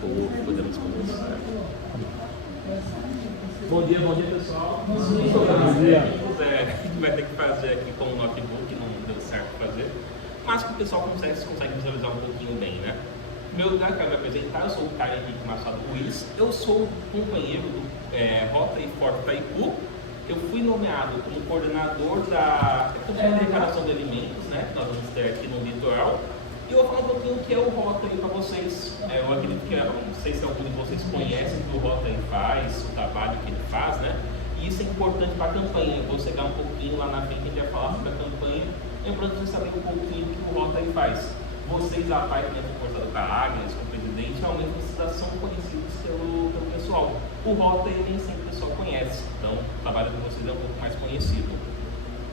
podemos conversar. Bom dia pessoal. Os técnicos vai ter que fazer aqui com o notebook, não deu certo fazer, mas que o pessoal consegue visualizar um pouquinho bem, né? Em meu lugar, quero me apresentar, eu sou o Caio Henrique Machado Ruiz, eu sou companheiro do Rota e Forte Itaipu. Eu fui nomeado como coordenador da arrecadação de alimentos, né, que nós vamos ter aqui no litoral. E eu vou falar um pouquinho o que é o Rota aí para vocês. Eu acredito que, não sei se algum de vocês conhecem o que o Rota aí faz, o trabalho que ele faz, né? E isso é importante para a campanha. Eu vou chegar um pouquinho lá na frente, a gente vai falar sobre a campanha. É importante vocês saberem um pouquinho do que o Rota aí faz. Vocês, a parte que conversado com a Agnes, com o presidente, realmente vocês já são conhecidos pelo pessoal. O Rota aí nem sempre o pessoal conhece, então o trabalho de vocês é um pouco mais conhecido.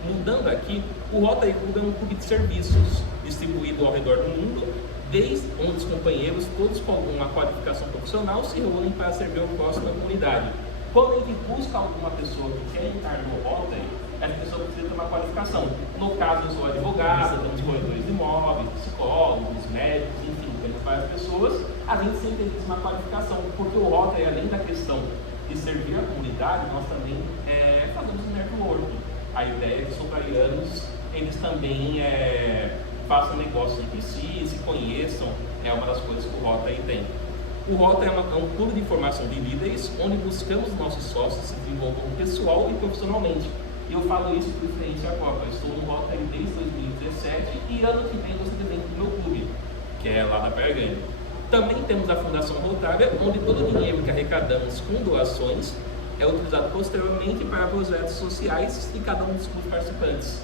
Mudando aqui, o Rota é um clube de serviços distribuído ao redor do mundo, desde onde os companheiros, todos com alguma qualificação profissional, se reúnem para servir o próximo da comunidade. Quando a gente busca alguma pessoa que quer entrar no Rota, essa pessoa precisa ter uma qualificação. No caso, eu sou advogado, temos corretores de imóveis, psicólogos, médicos, enfim, temos várias pessoas. A gente sempre existe uma qualificação, porque o Rota, além da questão de servir a comunidade, nós também fazemos um networking. A ideia é que os soltarianos, eles também façam negócios entre si, se conheçam, é uma das coisas que o Rota aí tem. O Rota é um clube de formação de líderes, onde buscamos nossos sócios se desenvolvam pessoal e profissionalmente. E eu falo isso por referência à Copa. Eu estou no Rota aí desde 2017 e ano que vem eu estou dentro do meu clube, que é lá da Praia Grande. Também temos a Fundação Rotária, onde todo o dinheiro que arrecadamos com doações é utilizado posteriormente para projetos sociais de cada um dos clubes participantes.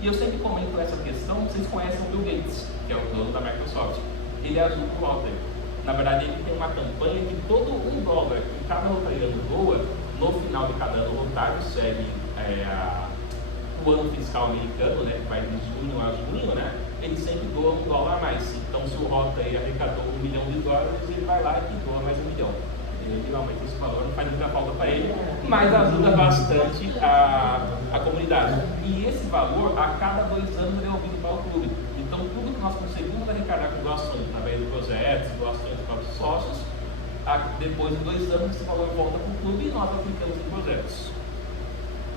E eu sempre comento essa questão, vocês conhecem o Bill Gates, que é o dono da Microsoft. Ele ajuda o Rota. Na verdade, ele tem uma campanha que todo $1 que cada rotariano doa, no final de cada ano, o rotário segue o ano fiscal americano, né, que vai de junho a junho, né, ele sempre doa $1 a mais. Então, se o Rota aí arrecadou $1 milhão, ele vai lá e doa mais $1 milhão. Geralmente esse valor não faz muita falta para ele, mas ajuda bastante a comunidade. E esse valor, a cada 2 anos, ele é ouvido para o clube. Então, tudo que nós conseguimos arrecadar com doações, através de projetos, doações para os sócios, depois de 2 anos, esse valor volta para o clube e nós aplicamos em projetos.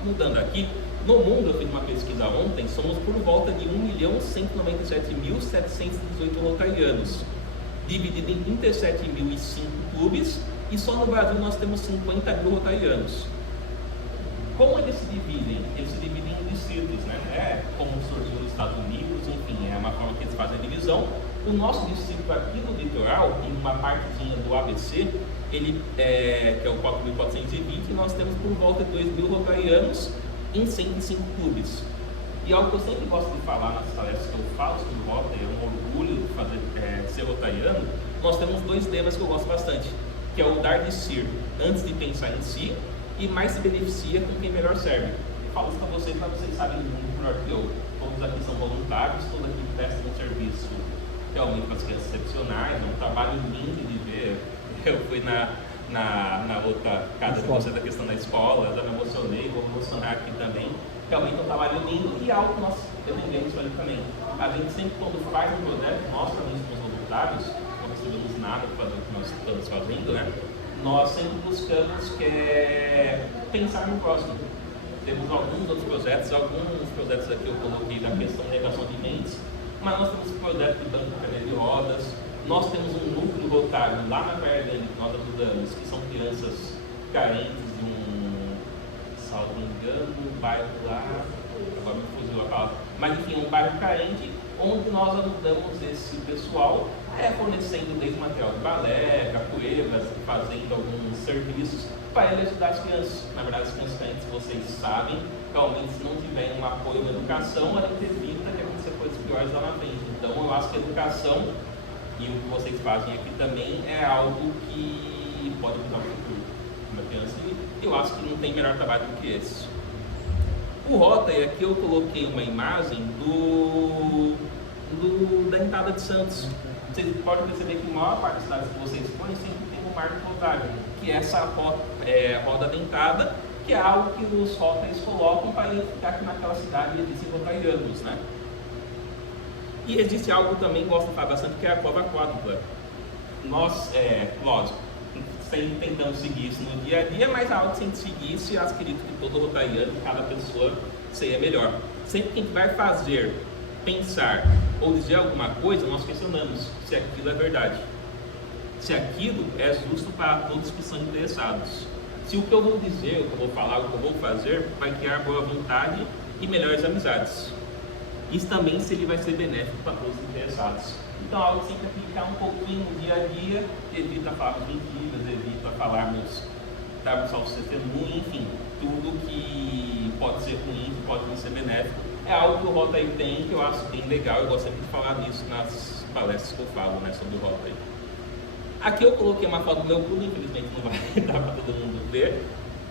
Mudando aqui, no mundo, eu fiz uma pesquisa ontem, somos por volta de 1.197.718 rotarianos, dividido em 37.005 clubes, e só no Brasil nós temos 50.000 rotarianos. Como eles se dividem? Eles se dividem em distritos, né? Como surgiu nos Estados Unidos, enfim, é uma forma que eles fazem a divisão. O nosso distrito aqui no litoral, em uma partezinha do ABC, ele que é o 4.420, nós temos por volta de 2.000 rotarianos em 105 clubes. E algo que eu sempre gosto de falar nas palestras que eu falo sobre o Rota, é um orgulho de ser rotariano, nós temos 2 temas que eu gosto bastante, que é o dar de si antes de pensar em si e mais se beneficia com quem melhor serve. Eu falo isso para vocês sabem muito melhor que eu. Todos aqui são voluntários, todos aqui prestam um serviço realmente para as crianças excepcionais, é um trabalho lindo de ver. Eu fui na outra casa de você da questão da escola, já me emocionei, vou me emocionar aqui também. Realmente é um trabalho lindo e algo que nós defendemos para ele também. A gente sempre, quando faz um projeto, nós também somos voluntários, não recebemos nada para fazer o que nós estamos fazendo, né? Nós sempre buscamos pensar no próximo. Temos alguns outros projetos aqui eu coloquei da questão de negação de mentes, mas nós temos projeto de banco de cadeira de rodas, nós temos um núcleo rotário lá na Praia Grande que nós ajudamos, que são crianças carentes de salvo engano, um bairro lá, agora me fugiu a palavra, mas enfim, um bairro carente, onde nós ajudamos esse pessoal fornecendo desde material de balé, capoeiras, fazendo alguns serviços para ele ajudar as crianças. Na verdade, as crianças carentes, vocês sabem, realmente se não tiverem um apoio na educação, a gente evita que aconteça coisas piores lá na frente. Então eu acho que a educação e o que vocês fazem aqui também é algo que pode mudar o futuro de uma criança, e eu acho que não tem melhor trabalho do que esse. O Rota, e aqui eu coloquei uma imagem da entrada de Santos. Vocês podem perceber que a maior parte das cidades que vocês põem sempre tem um marco rotário, que é essa roda dentada, que é algo que os rotas colocam para identificar que naquela cidade existem rotarianos, né? E existe algo também que gosto de falar bastante, que é a cova quádrupla. nós, lógico, sempre tentamos seguir isso no dia a dia, mas algo que se a gente seguisse, eu acredito que todo rotariano, cada pessoa seria melhor. Sempre que a gente vai fazer, pensar ou dizer alguma coisa, nós questionamos se aquilo é verdade, se aquilo é justo para todos que são interessados, se o que eu vou dizer, o que eu vou falar, o que eu vou fazer vai criar boa vontade e melhores amizades. Isso também se ele vai ser benéfico para todos os interessados. Então, algo sempre aplicar um pouquinho no dia a dia, evita falarmos mentiras, evita falarmos, darmos falso testemunho, enfim, tudo que pode ser ruim, que pode não ser benéfico. É algo que o Rotary tem, que eu acho bem legal, eu gosto sempre de falar nisso nas palestras que eu falo, né, sobre o Rotary. Aqui eu coloquei uma foto do meu clube, infelizmente não vai dar para todo mundo ver.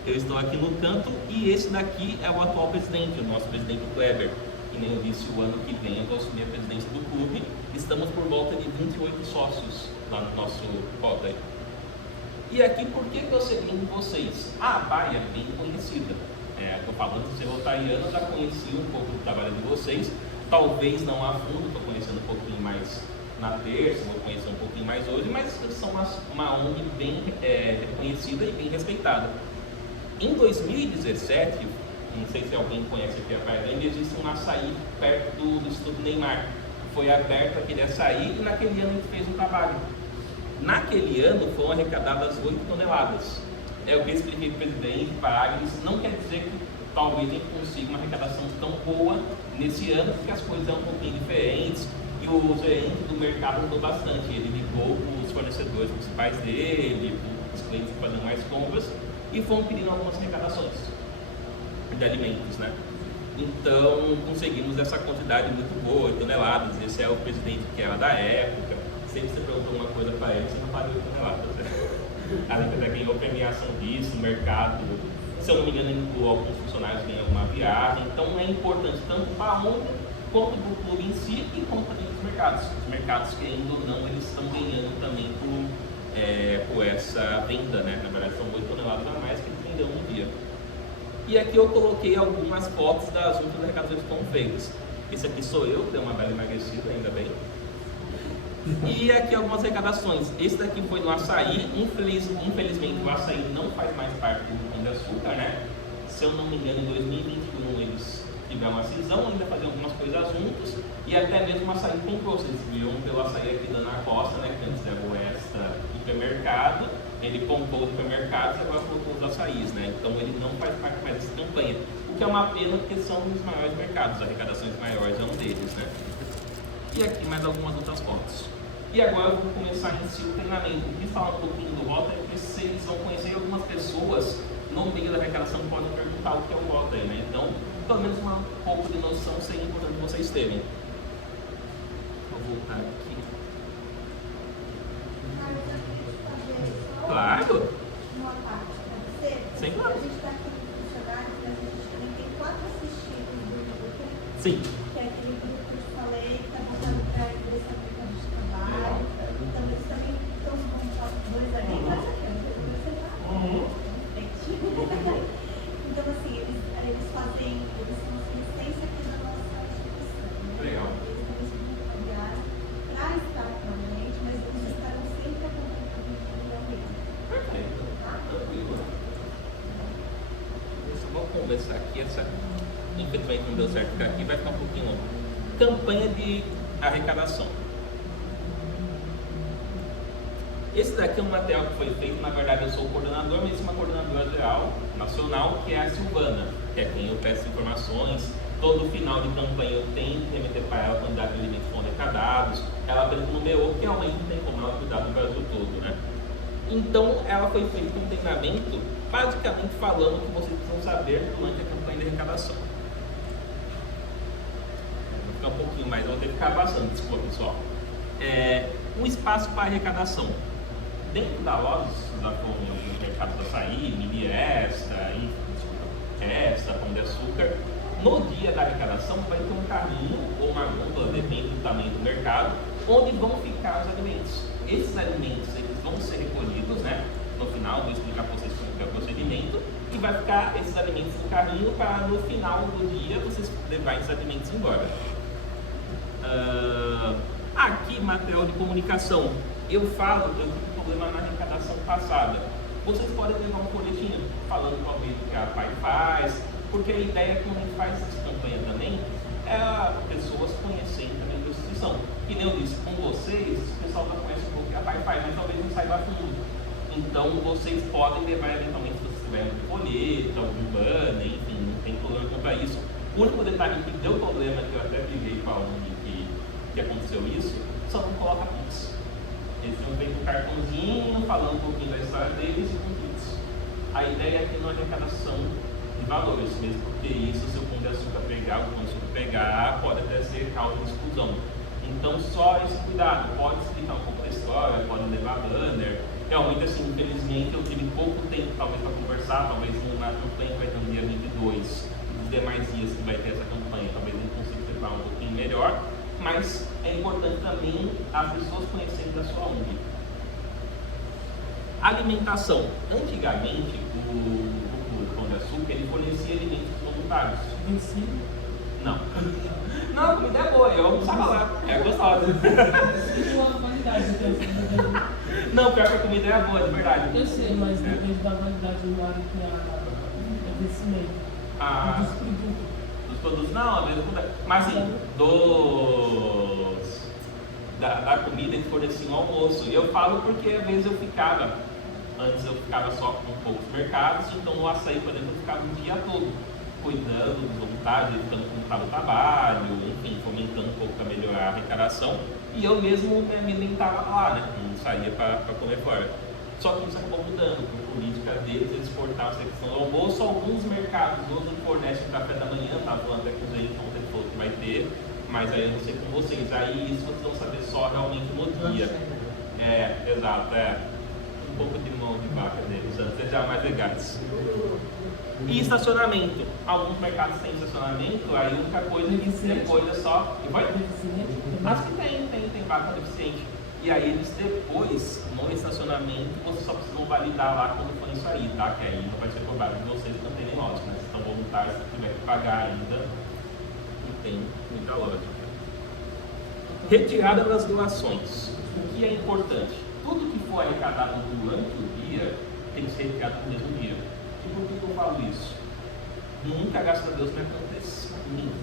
Eu estou aqui no canto e esse daqui é o atual presidente, o nosso presidente Kleber. Que nem eu disse, o ano que vem eu vou assumir a presidência do clube. Estamos por volta de 28 sócios lá no nosso Rotary. E aqui, por que eu segui vocês? A Baia é bem conhecida. Estou falando de ser rotariano, já conheci um pouco do trabalho de vocês. Talvez não a fundo, estou conhecendo um pouquinho mais na terça, vou conhecer um pouquinho mais hoje, mas são uma ONG bem reconhecida e bem respeitada. Em 2017, não sei se alguém conhece aqui a Praia Grande, existe um açaí perto do Instituto Neymar. Foi aberto aquele açaí e naquele ano a gente fez um trabalho. Naquele ano foram arrecadadas 8 toneladas. O que eu expliquei para o presidente, para a Agnes, não quer dizer que talvez a gente consiga uma arrecadação tão boa nesse ano, porque as coisas são um pouquinho diferentes e o gerente do mercado mudou bastante. Ele ligou para os fornecedores principais dele, para os clientes que faziam mais compras e foram pedindo algumas arrecadações de alimentos, né? Então conseguimos essa quantidade muito boa, 8 toneladas. Esse é o presidente que era da época. Sempre você perguntou uma coisa para ele, você não pagou 8 toneladas. A gente até ganhou premiação disso no mercado. Se eu não me engano, incluiu alguns funcionários ganham alguma viagem. Então é importante tanto para a ONG quanto para o clube em si e quanto também para os mercados. Os mercados, querendo ou não, eles estão ganhando também por essa venda, né? Na verdade são 8 toneladas a mais que eles vendam no dia. E aqui eu coloquei algumas fotos das últimas arrecadações que estão feitas. Esse aqui sou eu, que deu uma bela emagrecida, ainda bem. E aqui algumas arrecadações. Esse daqui foi no açaí. Infelizmente o açaí não faz mais parte do Pão de Açúcar, né? Se eu não me engano, em 2021 eles tiveram uma cisão, ainda faziam algumas coisas juntos. E até mesmo o açaí comprou. Vocês viram pelo açaí aqui da Ana Costa, né? Que antes era o Extra Hipermercado. Ele comprou os supermercados e agora colocou os açaís, né? Então ele não faz parte mais dessa campanha. O que é uma pena, porque são os maiores mercados, arrecadações maiores é um deles, né? E aqui mais algumas outras fotos. E agora eu vou começar em si o treinamento. E falar um pouquinho do Rotary, porque vocês vão conhecer algumas pessoas no meio da arrecadação que podem perguntar o que é o Rotary, né? Então, pelo menos um pouco de noção seria importante vocês terem. Vou voltar aqui. Claro! Uma parte para você. Sim, claro. A gente está aqui no funcionário, mas a gente também tem 4 assistidos do grupo. Sim. Que é aquele grupo que eu te falei, que está voltado para a ingressão no mercado de trabalho. Então, eles também estão dois ali, mas aqui, não sei como você está. Então, assim, eles fazem, eles são assistência aqui da nossa instituição. Legal. Eles também são voluntariados para estar com a gente, mas eles estarão sempre acompanhando a gente. Perfeito. Tranquilo. Vamos conversar aqui. Infelizmente não deu certo ficar aqui, vai ficar um pouquinho longo. Campanha de arrecadação. Esse daqui é um material que foi feito, na verdade eu sou o coordenador, mas uma coordenadora geral nacional, que é a Silvana, que é quem eu peço informações. Todo final de campanha eu tenho que remeter para ela a quantidade de alimentos que foram arrecadados. Ela apenas numerou, que realmente não tem como ela cuidar do Brasil todo, né? Então ela foi feita um treinamento basicamente falando o que vocês precisam saber durante a campanha de arrecadação. Vou ficar um pouquinho mais, eu vou ter que ficar bastante, desculpa pessoal. Um espaço para arrecadação. Dentro da loja, da no mercado do açaí, mini extra, extra, pão de açúcar, no dia da arrecadação vai ter um carrinho ou uma gôndola, depende do tamanho do mercado, onde vão ficar os alimentos. Esses alimentos eles vão ser recolhidos, né? No final, vou explicar para vocês como é o procedimento, e vai ficar esses alimentos no carrinho para no final do dia vocês levarem esses alimentos embora. Aqui, material de comunicação. eu tive problema na arrecadação passada. Vocês podem levar um folhetinho falando talvez o que a PAI faz, porque a ideia que a gente faz essa campanha também é pessoas conhecerem também a instituição. Que nem eu disse, com vocês, o pessoal já conhece um pouco o que a PAI faz, mas talvez não saiba a fundo. Então vocês podem levar eventualmente, se vocês tiverem um folheto, algum banner, enfim, não tem problema quanto a isso. O único detalhe que deu problema, que eu até briguei com a ONG que aconteceu isso, só não coloca Pix. Eles tinham feito um cartãozinho falando um pouquinho da história deles e com Pix. A ideia é ter uma arrecadação de valores, mesmo porque isso, se o Pão de Açúcar pegar, o Pão de Açúcar pegar, pode até ser causa de exclusão. Então, só esse cuidado. Pode explicar um pouco da história, pode levar banner. Realmente, assim, infelizmente, eu tive pouco tempo, talvez, para conversar. Talvez na campanha que vai ter no dia 22, os demais dias que vai ter essa campanha, talvez eu consiga preparar um pouquinho melhor. Mas é importante também as pessoas conhecerem da sua ONG. Alimentação. Antigamente, o Pão de Açúcar, ele fornecia alimentos voluntários. Não. Não, a comida é boa, eu almoçava lá, é gostosa. Não, pior que a comida é boa, de verdade. Eu sei, mas depende da validade do ar que a vencimento. Dos produtos. Dos produtos, não, às vezes, mas assim, da comida eles forneciam almoço. E eu falo porque às vezes antes eu ficava só com poucos mercados, então no açaí, por exemplo, eu ficava o dia todo cuidando dos voluntários, evitando como estava o trabalho, enfim, fomentando um pouco para melhorar a arrecadação. E eu mesmo me alimentava lá, né? Não saía para comer fora. Só que isso acabou mudando, por política deles, eles cortaram essa questão do almoço. Alguns mercados hoje fornecem o café da manhã, estava falando até com o Zé, então ele falou que vai ter, mas aí eu não sei com vocês. Aí isso vocês vão saber só realmente no dia. Exato, um pouco de mão de vaca deles, antes já mais legais. E estacionamento. Alguns mercados têm estacionamento, aí a única coisa que depois é só. Mas que tem vaca deficiente. E aí eles depois, no estacionamento, vocês só precisam validar lá quando for isso aí, tá? Que aí não vai ser cobrado de vocês, não tem nem lógica, né? Se estão voluntários, se tiver que pagar ainda, não tem muita lógica. Retirada das doações. O que é importante? Tudo que for arrecadado durante o dia tem que ser retirado no mesmo dia. E por que eu falo isso? Nunca, graças a Deus, me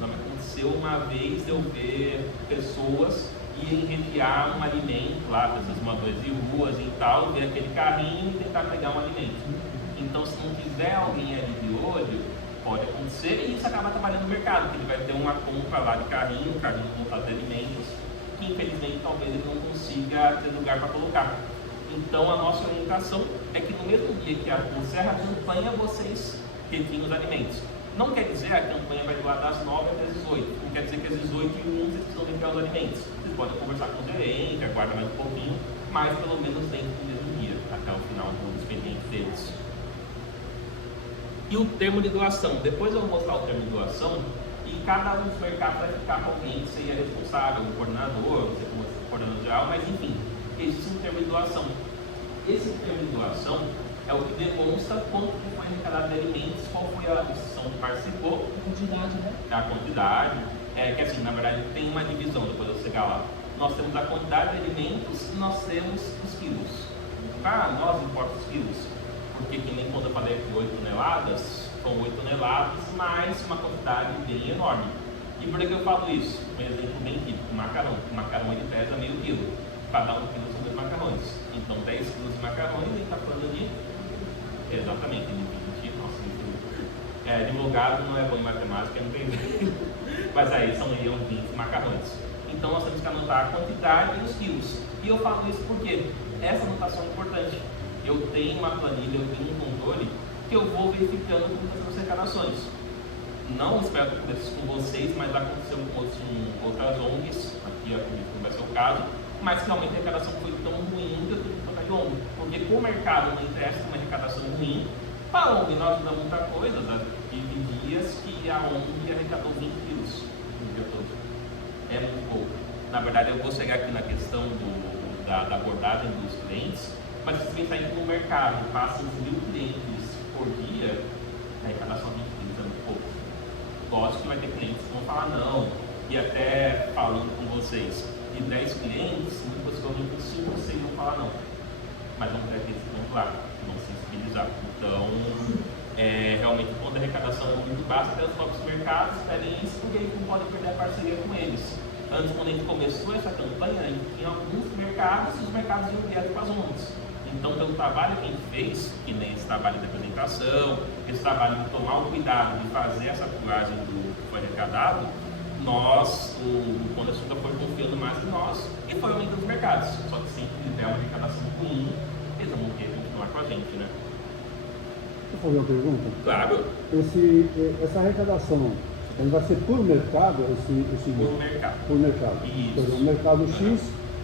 aconteceu uma vez de eu ver pessoas irem retirar um alimento lá, esses moradores de ruas e tal, ver aquele carrinho e tentar pegar um alimento. Então, se não tiver alguém ali de olho, pode acontecer e isso acaba trabalhando no mercado, que ele vai ter uma compra lá de carrinho montado de alimentos, que infelizmente talvez ele não consiga ter lugar para colocar. Então, a nossa orientação é que no mesmo dia que encerra a campanha, vocês retirem os alimentos. Não quer dizer que a campanha vai doar das 9 até as 18. Não quer dizer que às 18h01 vocês precisam retirar os alimentos. Vocês podem conversar com o gerente, aguarda mais um pouquinho, mas pelo menos dentro do mesmo dia, até o final do expediente deles. E o termo de doação. Depois eu vou mostrar o termo de doação e cada um dos mercados vai ficar com alguém que seria responsável, o coordenador, não sei como é o coordenador geral, mas enfim, existe um termo de doação. Esse termo de doação é o que demonstra quanto que foi arrecadado de alimentos, qual foi a instituição que participou. A quantidade, né? A quantidade. Que assim, na verdade, tem uma divisão depois de eu chegar lá. Nós temos a quantidade de alimentos e nós temos os quilos. Nós importamos os quilos. Porque que nem quando eu falei que 8 toneladas, são 8 toneladas, mais uma quantidade bem enorme. E por que eu falo isso? Um exemplo bem típico, macarrão. O macarrão ele pesa meio quilo. Cada um quilo são 2 macarrões. Então 10 quilos de macarrões, ele está falando de... Exatamente, de 20, nossa, advogado não é bom em matemática, não tem jeito. Mas aí são 20 macarrões. Então nós temos que anotar a quantidade e os quilos. E eu falo isso porque essa anotação é importante. Eu tenho uma planilha, eu tenho um controle que eu vou verificando como estão as arrecadações. Não espero que aconteça com vocês, mas aconteceu com outras ONGs, aqui não vai ser o caso, mas realmente a arrecadação foi tão ruim que eu tive que trocar de ONG. Porque com o mercado não interessa uma arrecadação ruim, para a ONG nós ajudamos muita coisa, né? Teve dias que a ONG arrecadou 20 quilos no dia todo. É muito pouco. Na verdade, eu vou chegar aqui na questão da abordagem dos clientes, mas se você pensar em que no mercado passam 1.000 clientes por dia, a arrecadação de 20 quilos é muito pouco. Lógico que vai ter clientes que vão falar não, e até falando com vocês, de 10 clientes, muito possivelmente 5 ou 6 vão falar não. Mas não quer ter esse ponto lá, não sensibilizar. Então, realmente, quando a arrecadação é muito baixa, até os próprios mercados pedem isso, porque eles não podem perder a parceria com eles. Antes, quando a gente começou essa campanha, a gente tinha alguns mercados e os mercados iam direto para as ONGs. Então, pelo trabalho que a gente fez, que nem esse trabalho de apresentação, esse trabalho de tomar o cuidado de fazer essa apuragem do que foi arrecadado, o Pão de Açúcar foi confiando mais em nós e foi aumentando os mercados. Só que sempre que tiver uma arrecadação ruim, eles vão querer continuar com a gente, né? Deixa eu fazer uma pergunta? Claro. Essa arrecadação, ela vai ser por mercado? Por mercado. Por mercado. Isso. Por exemplo, o mercado X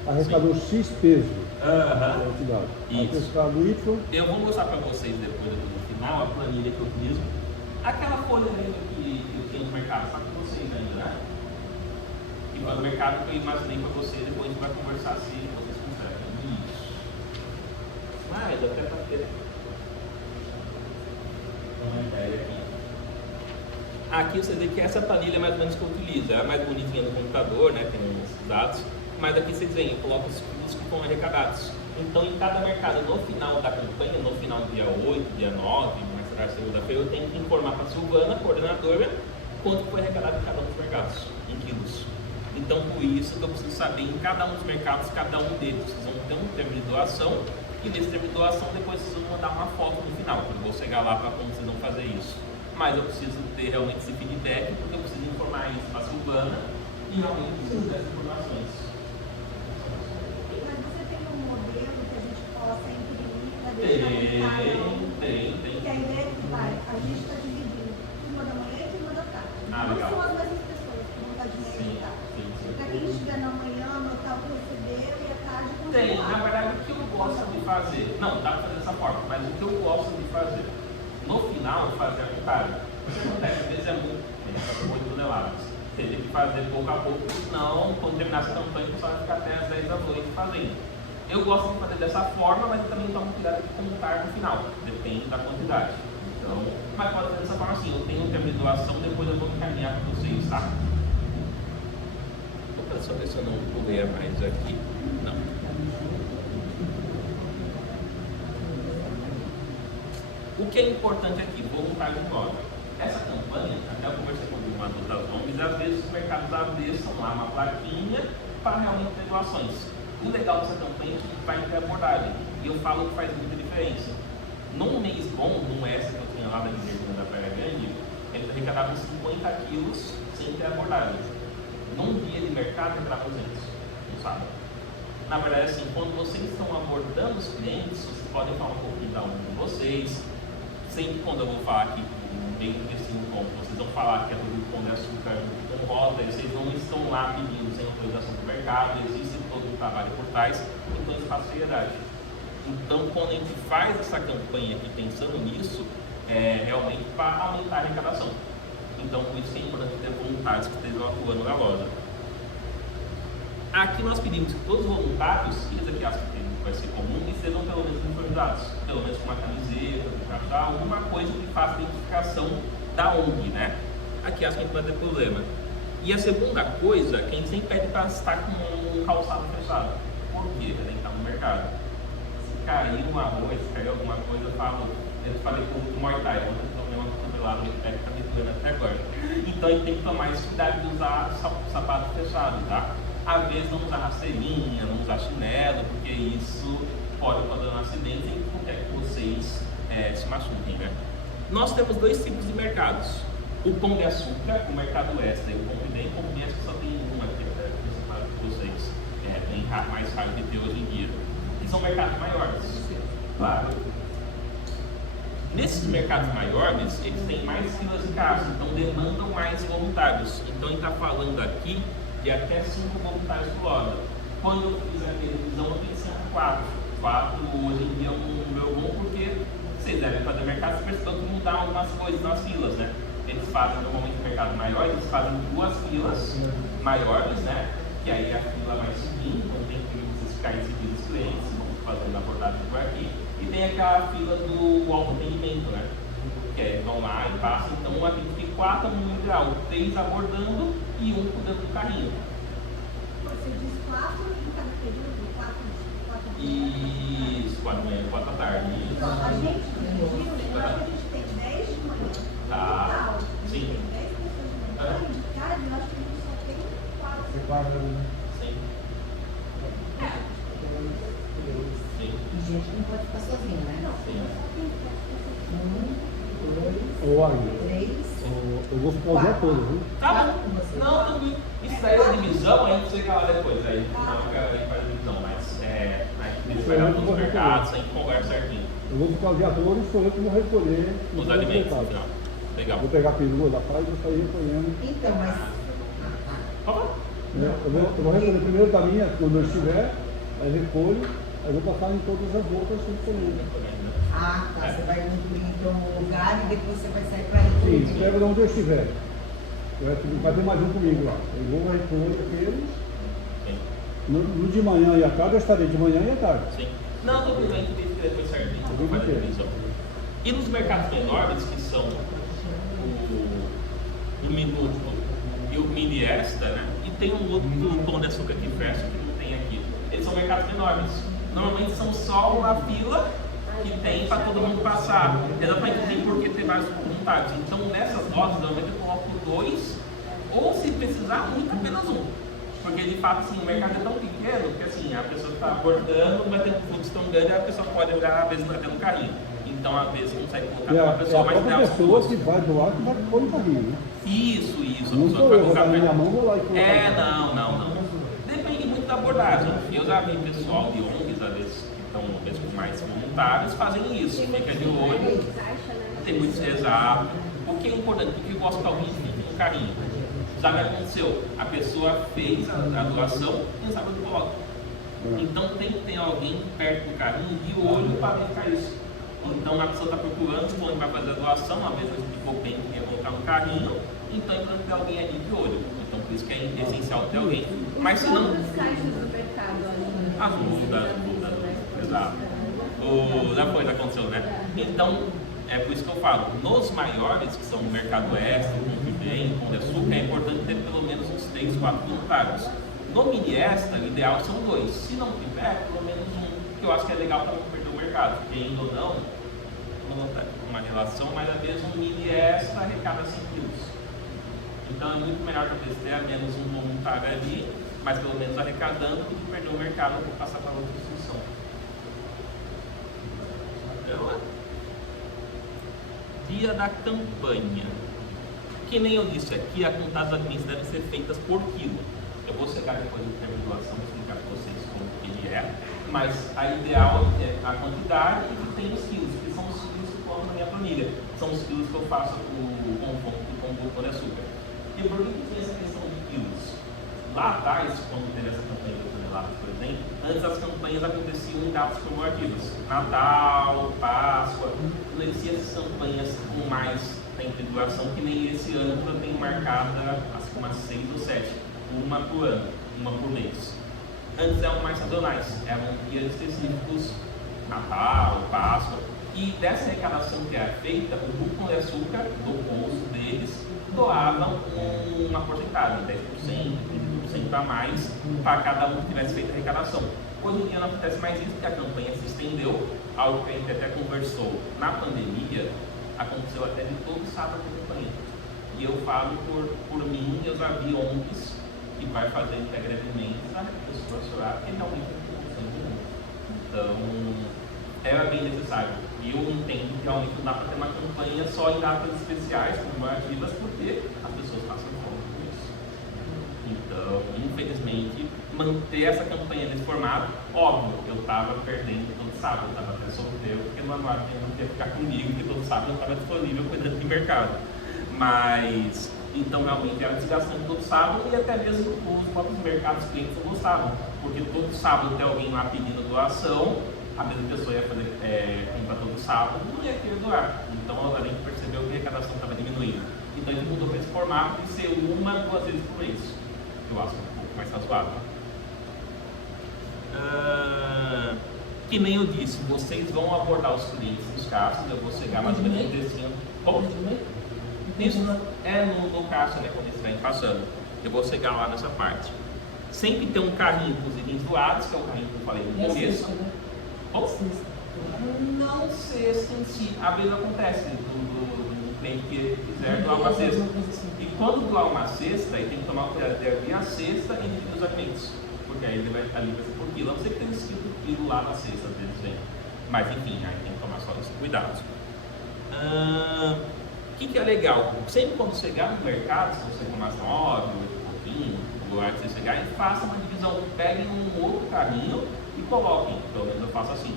arrecadou X peso da entidade. O mercado Y. Eu vou mostrar para vocês depois, no final, a planilha que eu fiz. Aquela folha mesmo que eu tenho no mercado, só com vocês ainda, né? E para o mercado que eu imaginei para vocês, depois a gente vai conversar se vocês conseguem. Isso. Mas até para ter uma ideia aqui. Aqui você vê que essa planilha é mais ou menos que eu utilizo. Ela é mais bonitinha no computador, né? Tem uns dados. Mas aqui vocês veem, eu coloco os custos que foram arrecadados. Então, em cada mercado, no final da campanha, no final do dia 8, dia 9, mais tarde, segunda-feira, eu tenho que informar para a Silvana, coordenadora, quanto foi arrecadado em cada um dos mercados, em quilos. Então, por isso que eu preciso saber em cada um dos mercados, cada um deles. Vocês vão ter um termo de doação e nesse termo de doação depois vocês vão mandar uma foto no final, que eu vou chegar lá para como vocês vão fazer isso. Mas eu preciso ter realmente esse feedback, porque eu preciso informar isso para a Silvana e realmente preciso dessas informações. Mas você tem um modelo que a gente possa imprimir para deixar Tem. Porque a ideia é que a gente está dividindo turma da manhã e turma da tarde. Ah, não legal. são as mesmas pessoas que vão estar de manhã e de tarde. Para quem estiver na manhã, anotar o que recebeu e à tarde continuar. Tem, na verdade, o que eu gosto de fazer, não, dá para fazer dessa forma, mas o que eu gosto de fazer, no final, fazer a contagem. O que acontece, às vezes é muito, 8 toneladas. Você tem que fazer pouco a pouco, senão, quando terminar essa campanha, você vai ficar até às 10 da noite fazendo. Eu gosto de fazer dessa forma, mas eu também tomo cuidado de contar no final, depende da quantidade. Então, mas pode fazer dessa forma assim, eu tenho um termo de doação, depois eu vou encaminhar para vocês, tá? Vou só ver se eu não pulei mais aqui. Não. O que é importante aqui, voluntário de moda. Essa campanha, até eu conversei com uma das ONGs, às vezes os mercados abriçam lá uma plaquinha para realmente ter doações. O legal dessa campanha é que vai ter abordagem. E eu falo que faz muita diferença. Num mês bom, num S que eu tinha lá na igreja da Praia Grande, eles arrecadavam 50 quilos sem ter abordagem. Num dia de mercado, arrecadavam 200, no sábado. Na verdade, assim, quando vocês estão abordando os clientes, vocês podem falar um pouquinho da ONG de vocês. Sempre quando eu vou falar aqui bem desse encontro, vocês vão falar que é do Pão de Açúcar com roda, vocês não estão lá pedindo sem autorização do mercado, existe todo o trabalho por trás, então isso faz seriedade. Então, quando a gente faz essa campanha aqui pensando nisso, é realmente para aumentar a arrecadação. Então, por isso que é importante ter voluntários que estejam atuando na loja. Aqui nós pedimos que todos os voluntários, e esse aqui acho que vai ser comum, e sejam pelo menos uniformizados, pelo menos com uma camiseta, um crachá, alguma coisa que faça a identificação da ONG, né? Aqui acho que a gente não vai ter problema. E a segunda coisa, que a gente sempre pede para estar com um calçado fechado. Por quê? Ele tem que estar no mercado. Se cair um arroz, se cair alguma coisa, eu falei com o Muay Thai, ontem eu tomei uma cotovelada no pé que tá me doendo até agora. Então a gente tem que tomar esse cuidado de usar sapato fechado, tá? Às vezes não usar rasteirinha, não usar chinelo, porque isso pode causar um acidente e não quer que vocês se machuquem, né? Nós temos dois tipos de mercados. O Pão de Açúcar, o mercado extra e o Pão de Bem. O Pão de Bem acho que só tem uma aqui para vocês. É bem raro, mais raro de ter hoje em dia. E são mercados maiores. Claro. Nesses mercados maiores, eles têm mais filas de caixa, então demandam mais voluntários. Então a gente está falando aqui de até 5 voluntários por loja. Quando eu fiz a televisão, eu pensei em 4. 4 hoje em dia é um número bom, porque vocês devem fazer mercado, vocês precisam mudar algumas coisas nas filas, né? Eles fazem normalmente mercados maiores, eles fazem 2 filas maiores, né? Que aí a fila vai subindo, não tem que vocês ficarem seguindo os clientes, vamos fazendo a abordagem por aqui. E tem aquela fila do autoatendimento, né? Que aí vão lá e passam, então aqui tem 4 no ideal, 3 abordando e 1 cuidando do carrinho. Você diz 4 período, 4 Isso, 4 da manhã, 4 da tarde. Então, a gente dividiu, eu acho que a gente tem 10 de manhã. Tá. Total. Sim. Tem 10 pessoas de manhã. E de tarde, eu acho que a gente só tem 4. Sim. Sim. E gente não pode ficar sozinha, né? Não, Sim. só tem 4 pessoas. 1, 2, Ou aí, 3. eu vou ficar o dia todo, viu? Tá bom. Não, tranquilo. Isso daí é divisão, a gente chega lá depois. Aí faz a divisão, mas a gente vai lá nos mercados, a gente conversa certinho. Eu vou ficar o dia todo e sou eu que vou recolher Os alimentos no final. Legal. Vou pegar a perua da paz e vou sair recolhendo. Então, mas. Eu vou recolher primeiro da minha, quando eu estiver, aí recolho, aí vou passar em todas as outras recolhendo. Ah, tá. Você vai incluir então o lugar e depois você vai sair para Sim, recolher. pego de onde eu estiver. Vai ter mais um comigo lá. Eu vou recolher aqueles. Sim. No de manhã e à tarde, eu estarei de manhã e à tarde. Sim. Não, tô bem, a gente tem que depois certinho. Tudo Faz a bem. divisão. E nos mercados menores, que são o Minuto e o Mini Esta, né? E tem um outro Pão de Açúcar aqui perto que não tem aqui. Eles são mercados menores. Normalmente são só a fila que tem para todo mundo passar. Exatamente, tem porque tem vários voluntários. Então nessas lojas, normalmente eu coloco 2, ou se precisar, muito apenas 1. Porque de fato assim, o mercado é tão pequeno que assim, a pessoa está abordando, vai ter um fluxo tão grande, a pessoa pode olhar, às vezes até no carrinho. Então às vezes consegue colocar É uma a pessoa mais própria pessoa que vai doar que vai pôr no carrinho, né? Isso. A Não pessoa sou vai eu, vou colocar dar minha mão, vou lá e colocar. não. Depende muito da abordagem. Eu já vi pessoal de ONGs, às vezes, que estão mesmo mais voluntários, fazem isso. Fica de olho. Tem muitos exato. O que é importante, porque eu gosto que alguém fique no carrinho. Sabe o que aconteceu? A pessoa fez a doação e não sabe onde coloca. Então tem que ter alguém perto do carrinho de olho para verificar isso. Então a pessoa está procurando onde vai fazer a doação, uma vez explicou bem que ia colocar no carrinho, então é importante ter alguém ali de olho. Então por isso que é essencial ter alguém. Mas se não. Outras caixas do mercado, As muda, exato. Depois aconteceu, né? Então, é por isso que eu falo, nos maiores, que são o Mercado Extra, o Compre Bem, o Pão de Açúcar, é importante ter pelo menos uns 3, 4 voluntários. No Mini Extra, o ideal são 2. Se não tiver, pelo menos 1, que eu acho que é legal para não perder o mercado. Porque ainda ou não está uma relação, mas às vezes um Mini Extra arrecada 5 quilos. Então é muito melhor talvez ter menos um voluntário ali, mas pelo menos arrecadando, do que perder o mercado e passar para outra instituição. Então, dia da campanha. Que nem eu disse aqui, as contagens de alimentos devem ser feitas por quilo. Eu vou chegar depois do termo de doação, explicar para vocês como que ele é, mas a ideal é a quantidade e que tem os quilos, que são os quilos que eu coloco na minha planilha. São os quilos que eu faço com o Pão de Açúcar. E por que tem essa questão de quilos? Lá atrás, quando teve essa campanha de toneladas, por exemplo, antes as campanhas aconteciam em datas comemorativas. Natal, Páscoa, não existiam essas campanhas com mais tempo de duração, que nem esse ano eu tenho marcada umas 6 ou 7, uma por ano, uma por mês. Antes eram mais sazonais, eram dias específicos, Natal, Páscoa, e dessa arrecadação que era feita, o Grupo Pão de Açúcar, do bolso deles, doavam uma porcentagem, 10%, 20% a mais, para cada um que tivesse feito a arrecadação. Hoje em dia não acontece mais isso, porque a campanha se estendeu, algo que a gente até conversou na pandemia, aconteceu até de todo sábado a campanha. E eu falo por mim, eu já vi ONGs que vai fazer entrega de alimentos, a pessoa chorar, porque realmente não tem condição. Então, era bem necessário. E eu entendo que realmente não dá para ter uma campanha só em datas especiais, comemorativas, porque as pessoas passam fome com isso. Então, infelizmente, manter essa campanha nesse formato, óbvio, eu estava perdendo todo sábado, eu estava até solteiro, porque no anuário não ia ficar comigo, porque todo sábado eu estava disponível cuidando de mercado. Mas, então realmente era desgastante todo sábado e até mesmo os próprios mercados clientes não gostavam, porque todo sábado tem alguém lá pedindo doação, a mesma pessoa ia fazer compra todo sábado, não ia querer doar. Então a gente percebeu que a arrecadação estava diminuindo. Então a gente mudou para esse formato de ser 1, 2 vezes por mês. Eu acho um pouco mais razoável. Que nem eu disse, vocês vão abordar os clientes nos caixas, eu vou chegar mais ou menos descendo. Isso é no caixa, né, quando eles vêm passando. Eu vou chegar lá nessa parte. Sempre tem um carrinho com os itens doados, que é o carrinho que eu falei no E a começo. cesta, né? Ou Cesta. não cesta em si, às vezes acontece do cliente que quiser doar uma cesta. E quando doar uma cesta, aí tem que tomar cuidado de abrir a cesta e dividir os alimentos. Porque aí ele vai ser por quilo. A não ser que tenha escrito quilo lá na cesta, às vezes vem. Mas enfim, aí tem que tomar só esse cuidado. O que é legal? Sempre quando chegar no mercado, se você começa 9, 8 e pouquinho, no lugar que você chegar, faça uma divisão. Peguem um outro carrinho e coloquem. Pelo menos eu faço assim.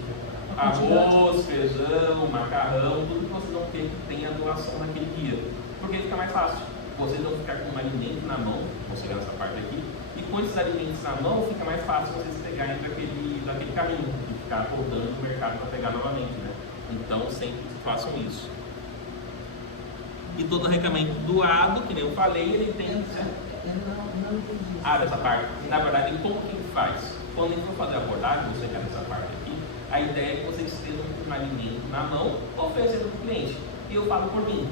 Arroz, feijão, macarrão, tudo que vocês vão ter que tenha doação naquele dia. Porque fica mais fácil. Vocês vão ficar com um alimento na mão, vou chegar nessa parte aqui, e com esses alimentos na mão fica mais fácil vocês pegarem daquele caminho e ficar rodando no mercado para pegar novamente, né? Então sempre façam isso. E todo arrecamento doado, que nem eu falei, ele tem que ser. Eu não entendi. Dessa parte. Na verdade, como que ele faz? Quando ele for fazer a abordagem, você quer nessa parte aqui, a ideia é que vocês estejam com um alimento na mão, oferecendo para o cliente. E eu falo por mim,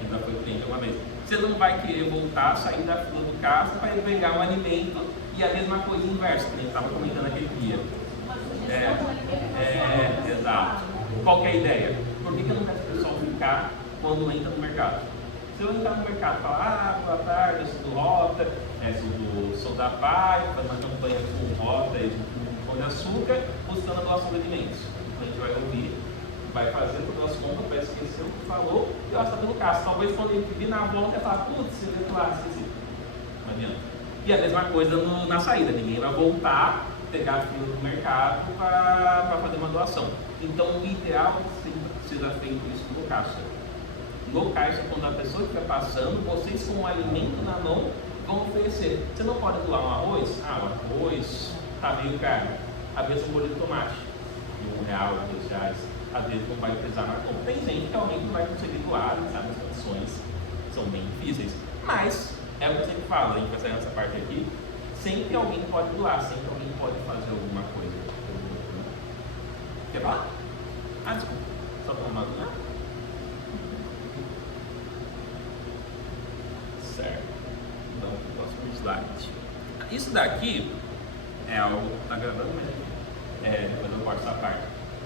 quem já foi cliente alguma vez. Você não vai querer voltar, sair da fila do caixa para ele pegar um alimento e a mesma coisa inversa, que a gente estava comentando naquele dia. Exato. Qual que é a ideia? Por que eu não peço o pessoal ficar quando entra no mercado? Se eu entrar no mercado e falar, boa tarde, eu sou do Rota, sou da PAI, faz uma campanha com Rota e com Pão de Açúcar, buscando a doação de alimentos. A gente vai ouvir, vai fazer todas as contas, vai esquecer o que falou e vai estar pelo caixa. Talvez quando ele vir na volta, ele falar, putz, você veio lá, esqueci. Não adianta. E a mesma coisa na saída, ninguém vai voltar, pegar a fila do mercado para fazer uma doação. Então, o ideal seja feito isso no caixa. No caixa, quando a pessoa estiver passando, vocês com um alimento na mão vão oferecer. Você não pode doar um arroz? O arroz está meio caro. Às vezes um molho de tomate, de R$1, R$2, às vezes não vai precisar na compra. Tem gente que realmente não vai conseguir doar, sabe? As condições são bem difíceis. Mas, é o que eu sempre falo, a gente vai sair nessa parte aqui, sempre alguém pode doar, sempre alguém pode fazer alguma coisa. Quer falar? Desculpa. Só para uma dúvida. Certo. Então, próximo slide. Isso daqui é algo que está gravando, mas depois eu corto essa parte.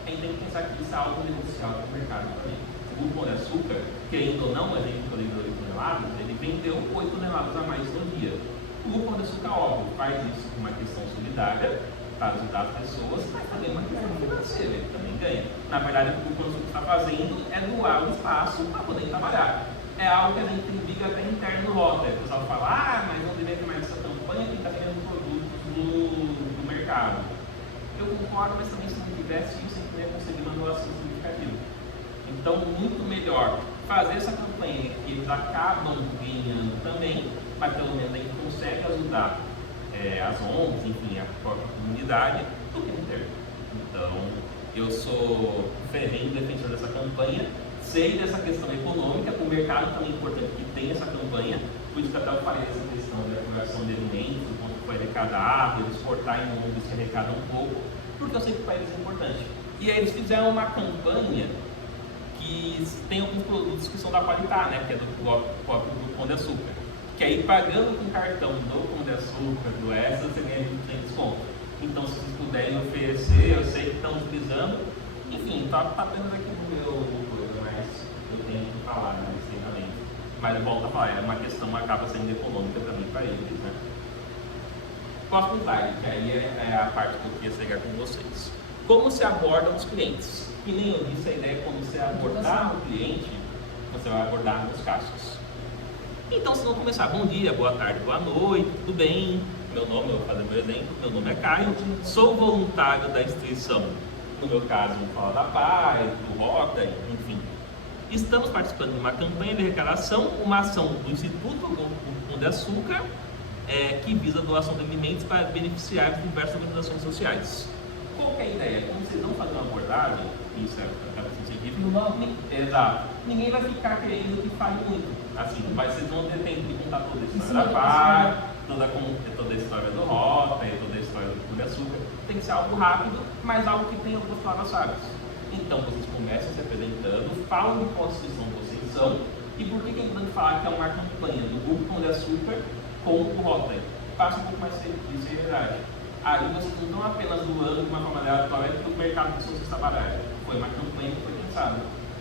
A gente tem que pensar que isso é algo negocial com o mercado também. O Pão de Açúcar, querendo ou não, a gente falou de 8 toneladas, ele vendeu 8 toneladas a mais no dia. O Pão de Açúcar, óbvio, faz isso com uma questão solidária para ajudar as pessoas, mas também uma questão financeira, ele também ganha. Na verdade, o que o Pão de Açúcar está fazendo é doar o espaço para poder trabalhar. É algo que a gente tem briga até interno no Rota. O pessoal fala, mas não deveria ter mais essa campanha que está tendo produtos no mercado. Eu concordo, mas também se não tivesse isso, a gente não ia conseguir uma doação significativa. Então, muito melhor fazer essa campanha que eles acabam ganhando também, mas pelo menos a gente consegue ajudar as ONGs, enfim, a própria comunidade, do que não ter. Então, eu sou ferrenho defensor dessa campanha. Sei dessa questão econômica, o mercado também é importante que tenha essa campanha, por isso que até eu falei dessa questão da conversão de alimentos, o quanto foi arrecadado, eles exportar em ONGs que arrecadam um pouco, porque eu sei que para eles é importante. E aí eles fizeram uma campanha que tem alguns produtos que são da qualidade, né, que é do próprio do Pão de Açúcar, que aí pagando com cartão do Pão de Açúcar, do Extra, você ganha 20% de desconto. Então se vocês puderem oferecer, eu sei que estão utilizando, enfim, está apenas aqui no meu... eu tenho que falar, né, também. Mas eu volto a falar, é uma questão, acaba sendo econômica também para eles, né? Próximo slide, que aí é a parte que eu queria chegar com vocês. Como se abordam os clientes? Que nem eu disse, a ideia é como você abordar o cliente, você vai abordar nos caixas. Então, se não começar, bom dia, boa tarde, boa noite, tudo bem? Meu nome, eu vou fazer meu exemplo, meu nome é Caio, sou voluntário da instituição. No meu caso, vamos falar da PAI, do Rota, enfim. Estamos participando de uma campanha de arrecadação, uma ação do Instituto Pão de Açúcar, que visa a doação de alimentos para beneficiar de diversas organizações sociais. Qual que é a ideia? Como vocês não fazem uma abordagem, isso é a questão científica, exato, ninguém vai ficar querendo que fale muito. Assim, vocês vão ter tempo de contar toda a história da PAI, toda a história do Rota e toda a história do Pão de Açúcar. Tem que ser algo rápido, mas algo que tenha algumas palavras-chave. Então, vocês começam se apresentando, falam de qual instituição vocês são e por que é importante falar que é uma campanha do Grupo Pão de Açúcar com o Rota. passa um pouco mais de seriedade. Aí vocês não estão apenas doando de uma forma aleatória para o mercado de vocês trabalharem. Foi uma campanha que foi pensada.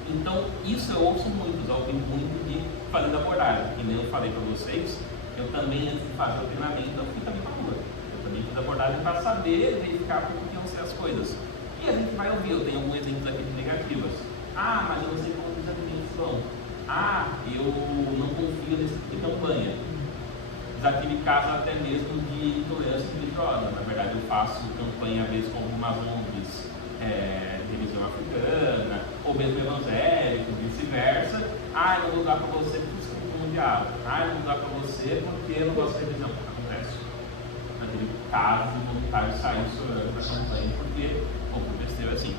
Então, isso eu ouço muito, eu ouvi muito de fazer da abordagem. E nem eu falei para vocês, eu também, antes de fazer o treinamento, eu fui também para a rua. Eu também fiz a abordagem para saber, verificar como que iam ser as coisas. E a gente vai ouvir, eu tenho alguns exemplos aqui de negativas. Ah, mas eu não sei como os alimentos vão. Ah, eu não confio nesse tipo de campanha. Já tive casos até mesmo de intolerância religiosa. Na verdade, eu faço campanha às vezes com algumas ONGs de religião africana, ou mesmo evangélico, vice-versa. Ah, eu não vou dar para você porque você é mundial. Ah, eu não vou dar para você porque eu não gosto de religião. Acontece. Naquele caso, o voluntário saiu chorando da campanha porque aconteceu assim.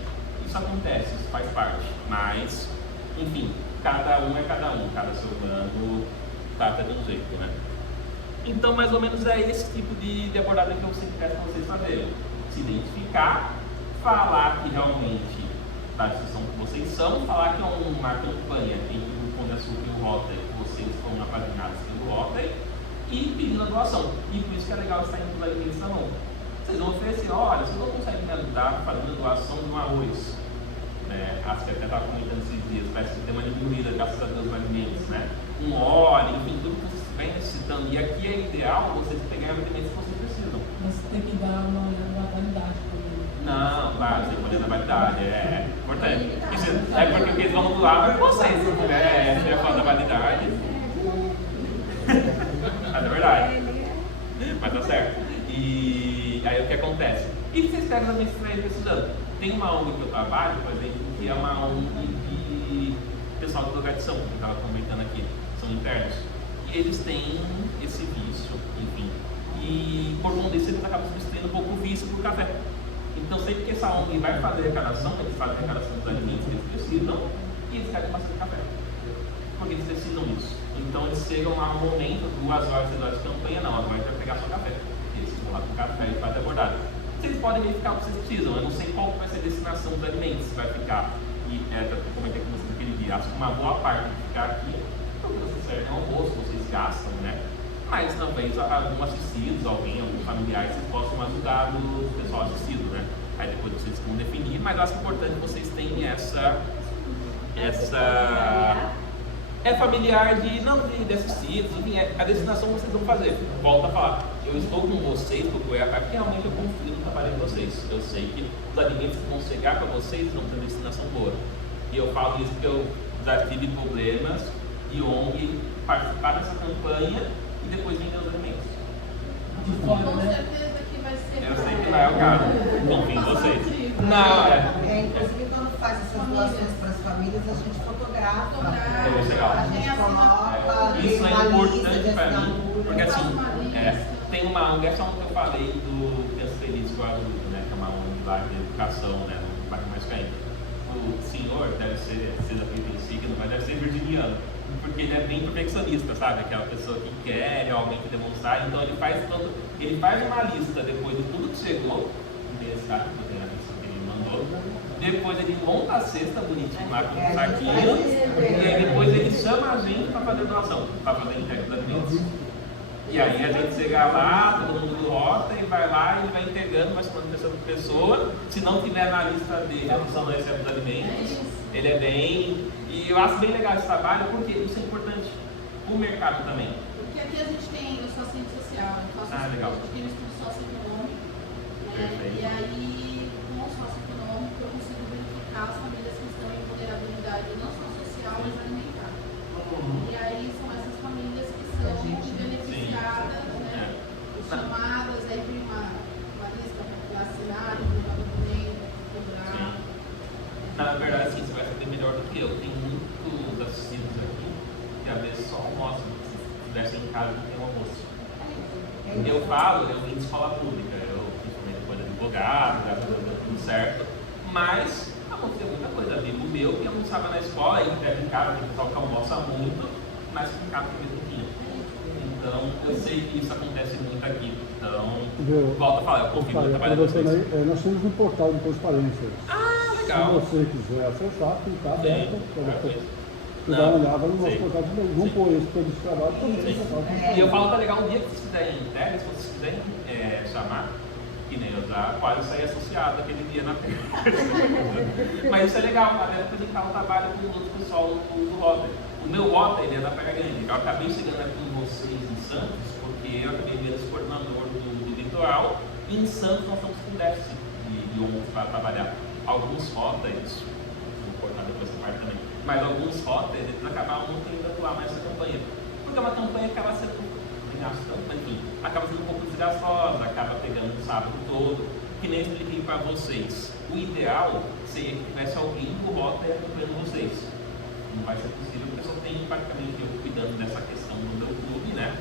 Isso acontece, isso faz parte. Mas, enfim, cada um é cada um. Cada ser humano trata de um jeito, né? Então, mais ou menos é esse tipo de abordagem que eu sempre peço para vocês fazerem. Se identificar, falar que realmente da instituição que vocês são, falar que é uma campanha em que o Pão de Açúcar e o Rotary, vocês foram apadrinhados pelo Rotary, e pedindo a doação. E por isso que é legal estar indo dos alimentos na mão. Vocês vão oferecer, olha, vocês não conseguem me ajudar fazendo a doação de um arroz. Acho que até estava comentando esses dias, parece que tem uma diminuída, graças a Deus, nos alimentos, né? Um óleo, enfim, tudo que vocês estiverem necessitando. E aqui é ideal vocês pegarem os alimentos que vocês precisam. Mas tem que dar uma validade também. Não, claro, tem que olhar na validade, é importante. É porque eles vão doar para vocês, né? Você vai falar da validade. Mas é verdade. Mas tá certo. E aí o que acontece? E vocês pegam os alimentos que estão precisando? Tem uma ONG que eu trabalho, por exemplo, que é uma ONG de pessoal de drogadição, que eu estava comentando aqui, são internos. E eles têm esse vício, enfim. E por conta disso eles acabam substituindo um pouco o vício por café. Então sempre que essa ONG vai fazer arrecadação, eles fazem a arrecadação dos alimentos que eles precisam e eles querem bastante café. Porque eles precisam disso. Então eles chegam a um momento, 2 horas de campanha, não, agora a gente vai pegar só café. Eles vão lá com café e fazem a abordagem. Vocês podem verificar o que vocês precisam. Eu não sei qual vai ser a destinação dos alimentos. Se vai ficar, e eu comentei com vocês naquele dia, acho que uma boa parte vai ficar aqui, porque vocês servem almoço, vocês gastam, né? Mas talvez alguns assistidos, alguns familiares, vocês possam ajudar o pessoal assistido, né? Aí depois vocês vão definir, mas eu acho importante que vocês tenham essa familiar de assistidos, enfim, a destinação vocês vão fazer. Volto a falar, eu estou com vocês porque realmente eu confio no trabalho de vocês. Eu sei que os alimentos que vão chegar para vocês vão ter uma destinação boa. E eu falo isso porque eu já tive problemas de ONG participar dessa campanha e depois vender os alimentos. De fora, Com né? certeza que vai ser. Eu sei que não é o caso. Confio em vocês. Não, Inclusive, quando faz essas doações para as famílias, a gente fotografa. É legal. A gente coloca Isso uma é lista importante de para mim, assinaturas. porque assim, tem uma ONG, essa ONG que eu falei do Criança Feliz com a Ajuda, né, que é uma ONG lá de educação, né, no bairro mais caído. O senhor deve ser, seja feito em signo, mas deve ser virginiano, porque ele é bem perfeccionista, sabe? Aquela pessoa que quer realmente demonstrar, então ele faz uma lista depois de tudo que chegou, nesse a lista que ele mandou, depois ele monta a cesta bonitinho lá com um saquinho, e aí depois ele chama a gente para fazer doação, para fazer entrega dos alimentos. E aí a gente chega lá, todo mundo rota e vai lá e vai entregando, vai chamando pessoa por pessoa. Se não tiver na lista dele a opção do receber dos alimentos, ele é bem. E eu acho bem legal esse trabalho porque isso é importante. O mercado também. Porque aqui a gente tem o assistente social, né? Legal. A gente tem o estudo socioeconômico. Perfeito. E aí, com o socioeconômico, eu consigo verificar as famílias que estão em vulnerabilidade não só social, mas alimentar. E aí são essas famílias que são beneficiadas, né? Chamadas, aí tem uma lista para assinar, para documento, cobrar. Na verdade, sim, você vai saber melhor do que eu. Tem muitos assistidos aqui que às vezes só almoçam. Se estivessem em casa, não tem um almoço. Eu falo, eu vim de escola pública, eu fiz coisa de advogado, graças a Deus deu tudo certo, mas aconteceu muita coisa. Amigo meu que almoçava na escola, e deve em casa, tem pessoal que almoça muito, mas que em casa também não tinha. Então, eu sei que isso acontece muito aqui. Então, volto a falar, eu confio no trabalho de vocês. Nós temos um portal de transparência. Ah, legal. Se você quiser acessar, está aberto para você. Tu dá uma olhada no nosso Sim. portal de novo. Vamos pôr esse plano de trabalho também. Sim. E eu falo, tá legal, um dia que vocês quiserem entrega, se vocês quiserem chamar, que nem eu já quase saí associado aquele dia na terça. Mas isso é legal, até apresentar o trabalho com o outro pessoal do Rota. O meu Rota, ele é da Praia Grande. Eu acabei chegando aqui com vocês em Santos, porque eu acabei vendo esse coordenador do litoral, e em Santos nós estamos com déficit de ônibus para trabalhar. Alguns rotas, vou cortar depois essa parte também, mas alguns rotas, eles acabaram não tendo atuar mais essa campanha. Porque é uma campanha que acaba sendo, enfim, acaba sendo um pouco desgastosa, acaba pegando o sábado todo, que nem expliquei para vocês. O ideal seria que tivesse alguém do rota acompanhando vocês. Não vai ser possível, porque só tem praticamente eu cuidando dessa questão do meu clube, né?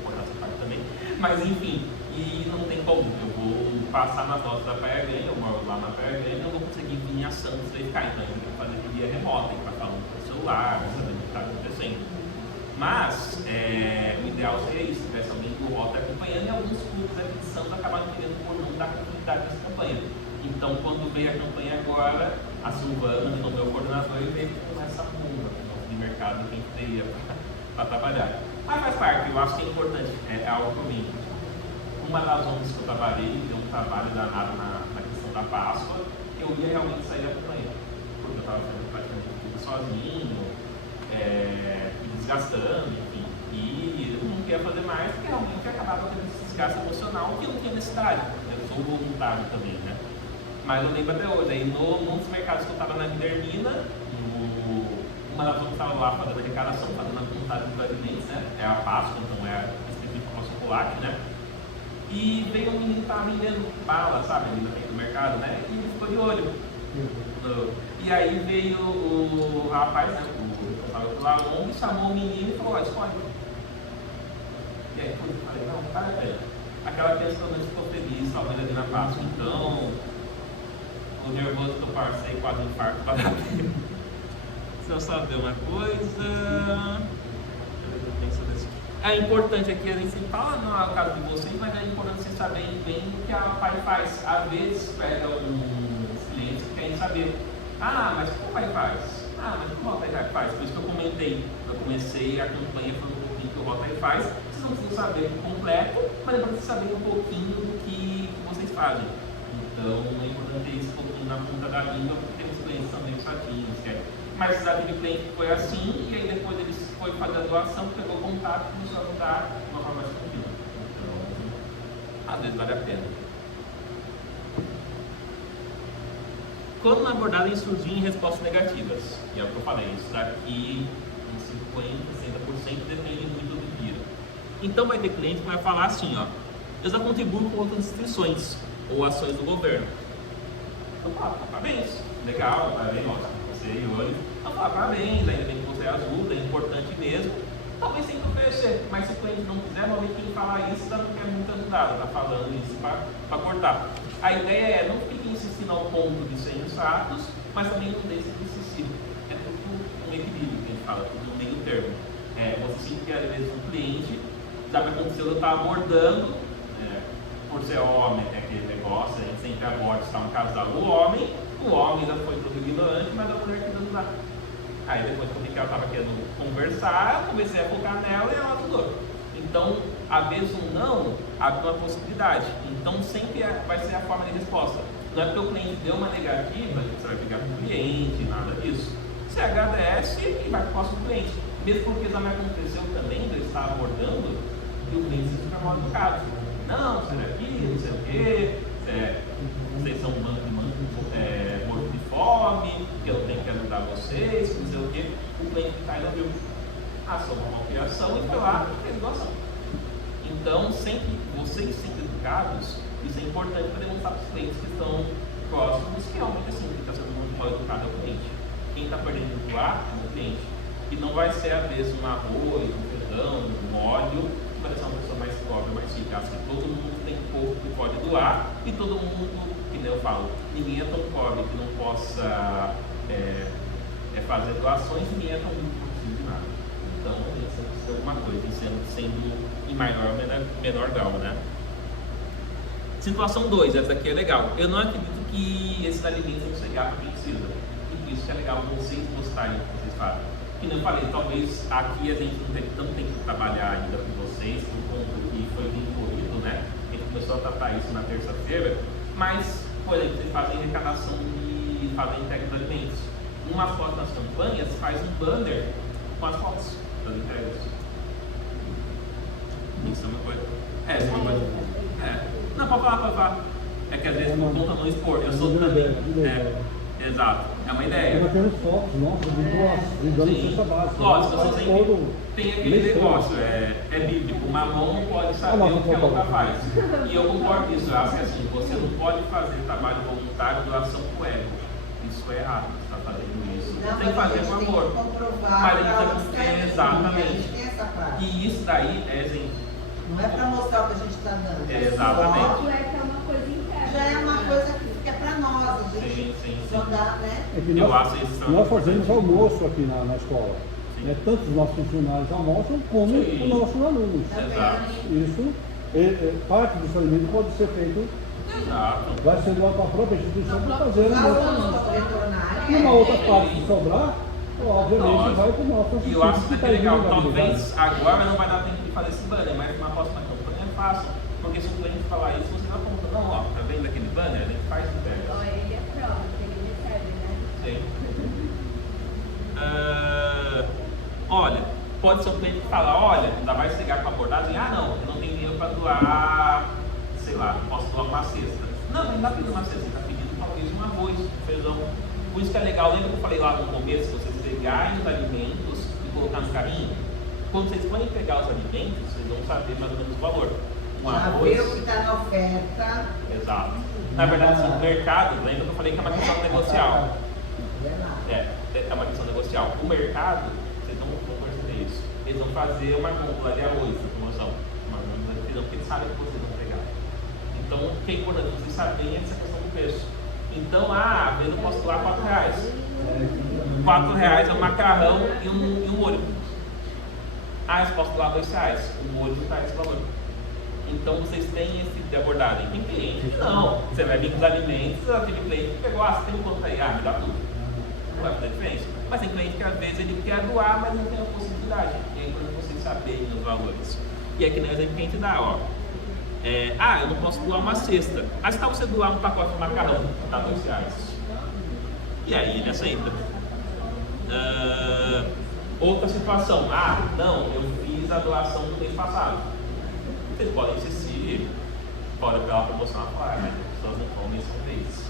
Vou cortar essa parte também. Mas enfim, e não tem como. Eu vou passar na dose da Praia Grande, eu moro lá na Praia Grande, eu vou conseguir vir a Santos e ficar. Então eu tenho que fazer via remota, para falar no celular, saber o que está acontecendo. Mas o ideal seria isso, se tivesse alguém do rota acompanhando, e alguns clubes aqui de Santos acabaram querendo por não dar continuidade nessa campanha. Então, quando veio a campanha agora, a Silvana, no meu coordenador, veio com essa muda de mercado que a gente teria para trabalhar. Mas faz parte, eu acho que é importante, é algo para mim. Uma das ONGs que eu trabalhei, deu um trabalho danado na questão da Páscoa, eu ia realmente sair da campanha, porque eu estava fazendo praticamente tudo sozinho, desgastando, enfim, e eu não queria fazer mais, porque realmente acabava tendo esse desgaste emocional que eu não tinha necessidade. Eu sou voluntário também, né? Mas eu lembro até hoje, aí num dos mercados que eu estava na Guilhermina, uma das ONGs estava lá fazendo a arrecadação, fazendo a contagem dos alimentos, né? É a Páscoa, então é específico para o chocolate, né? E veio um menino que estava vendendo bala, sabe, ali no mercado, né? E ele ficou de olho. E aí veio o rapaz, né? O estava lá, o ONG, chamou o menino e falou: ó, escolhe. E aí eu falei: não, para, velho. Aquela criança pelo menos ficou feliz, talvez ali na Páscoa. Então, o nervoso que eu passei, quase um infarto para dar. Se eu saber uma coisa. É importante aqui, a gente sempre fala, não é o caso de vocês, mas é importante vocês saberem bem o que a PAI faz. Às vezes pega uns clientes que querem saber: ah, mas como a PAI faz? Ah, mas como a PAI faz? Por isso que eu comentei, eu comecei a campanha falando um pouquinho do que o PAI faz. Vocês não precisam saber o completo, mas é para vocês saberem um pouquinho do que vocês fazem. Então é importante ter isso um pouquinho na ponta da língua, porque tem uns clientes também chatinhos, mas já teve cliente que foi assim, e aí depois eles foi fazer a doação, pegou contato e começou a ajudar de uma forma mais contínua. Então, às vezes vale a pena. Quando na abordagem surgem respostas negativas, e é o que eu falei, isso daqui em 50%, 60% depende muito do dia. Então vai ter cliente que vai falar assim, ó: eu já contribuo com outras instituições ou ações do governo. Eu falo: parabéns, legal, parabéns, ótimo. E hoje, eu falo: parabéns, ainda bem que você ajuda, é importante mesmo. Talvez sem oferecer, mas se o cliente não quiser, normalmente quem falar isso já não quer muito ajudar, está falando isso para cortar. A ideia é: não fique insistindo ao ponto de serem chatos, mas também não deixe de insistir. É tudo um equilíbrio que a gente fala, tudo no meio termo. Você sempre quer, às vezes, um cliente, já me aconteceu, eu estar abordando, por ser homem, tem aquele negócio, a gente sempre aborda, está um casal, o homem já foi todo ignorante, mas a mulher que não dá. Aí depois que eu vi que ela estava querendo conversar, eu comecei a focar nela e ela ajudou. Então, às vezes um não abre uma possibilidade. Então sempre vai ser a forma de resposta. Não é porque o cliente deu uma negativa, você vai pegar com o cliente, nada disso. Você agradece e vai para o próximo cliente. Mesmo porque já me aconteceu também de eu estar abordando e o cliente se fica mal educado. Não, você é aqui, não sei o quê, vocês são um bando de morto de fome, que eu tenho que ajudar vocês, não sei o quê. O cliente que está viu só uma malcriação e foi lá e fez doação. Então, vocês sempre educados, isso é importante para demonstrar para os clientes que estão próximos que realmente assim, quem está sendo muito mal educado é o cliente. Quem está perdendo o ar é o cliente. E não vai ser, às vezes, um arroz, um feijão, um óleo, que vai ser uma pessoa mais pobre, mais rica. Acho que todo mundo tem pouco que pode doar e todo mundo, que nem eu falo, ninguém é tão pobre que não possa fazer doações, ninguém é tão rico que não precisa de nada. Então, tem que ser alguma coisa, sendo em maior ou menor grau, né? Situação 2, essa aqui é legal. Eu não acredito que esses alimentos vão chegar para quem precisa. E isso que é legal vocês mostrarem o que vocês fazem. Como eu falei, talvez aqui a gente não teve tanto tempo de trabalhar ainda com vocês, por conta que foi bem corrido, né? A gente começou a tratar isso na terça-feira, mas, por exemplo, vocês fazem arrecadação e fazem entrega de alimentos. Uma foto nas campanhas faz um banner com as fotos das entregas. Isso é uma coisa. Isso é uma coisa. Não, pode falar. É que às vezes por conta não expor. Eu sou também. Exato, é uma ideia. Nós temos fotos, nossa, de dando cesta básica. Lógico, você sempre tem aquele negócio, é bíblico, uma mão não pode saber o que a outra faz. E eu concordo com isso, eu acho que assim, você não pode fazer trabalho voluntário doação com ego. Isso é errado, você está fazendo isso. Não, tem que fazer com amor. Tem que comprovar Exatamente. Tem essa parte. E isso daí é exemplo. Não é para mostrar o que a gente está dando. Exatamente. Foto é que é uma coisa interna. Já é uma coisa que é para nós, a gente Sim. só dá, né? É que Eu acho isso nós fazemos almoço aqui na escola. Tanto os nossos funcionários almoçam como os nossos alunos. Exato. Isso, parte desse alimento pode ser feito, Exato. vai ser doado para a própria instituição para fazer Nós alimento. vamos retornar. E uma outra parte que sobrar, obviamente vai para o nosso E eu acho que é legal, indo na talvez agora não vai dar tempo de fazer esse banner, mas na próxima campanha é fácil. Porque se o cliente falar isso, você vai apontar, não, ó, tá vendo aquele banner? Ele faz o Então banner. ele é prova, que ele recebe, né? Sim. Olha, pode ser um cliente que fala, olha, ainda vai chegar com a abordagem, não, eu não tenho dinheiro para doar, sei lá, posso doar uma cesta. Não, ele não está pedindo uma cesta, ele está pedindo talvez um arroz, um feijão. Por isso que é legal, lembra que eu falei lá no começo, vocês pegarem os alimentos e colocar no carrinho? Quando vocês forem pegar os alimentos, vocês vão saber mais ou menos o valor. Um Já arroz. vê o que está na oferta. Exato. Na verdade, assim, o mercado, lembra que eu falei que é uma questão negocial. É uma questão negocial. O mercado, vocês não vão perceber isso. Eles vão fazer uma gôndola de arroz na promoção. Uma gôndola de feijão, porque eles sabem que vocês vão pegar. Então, o que é importante vocês saberem essa questão do preço. Então, às vezes eu posso doar R$4. R$4 é um macarrão e um molho. Eu posso doar R$2. O molho não está esse valor. Então vocês têm esse tipo de abordagem. Tem cliente que não. Você vai vir com os alimentos, aquele cliente que pegou, você tem quanto aí? Me dá tudo. Não vai fazer diferença. Mas tem cliente que às vezes ele quer doar, mas não tem a possibilidade. E aí para vocês saberem os valores. E aqui no exemplo que a gente dá, ó. Eu não posso doar uma cesta. Se tal você doar um pacote de macarrão, dá R$2. E aí ele aceita. Outra situação, não, eu fiz a doação no mês passado. Vocês podem insistir, podem pegar uma promoção fora, mas as pessoas não comem isso uma vez.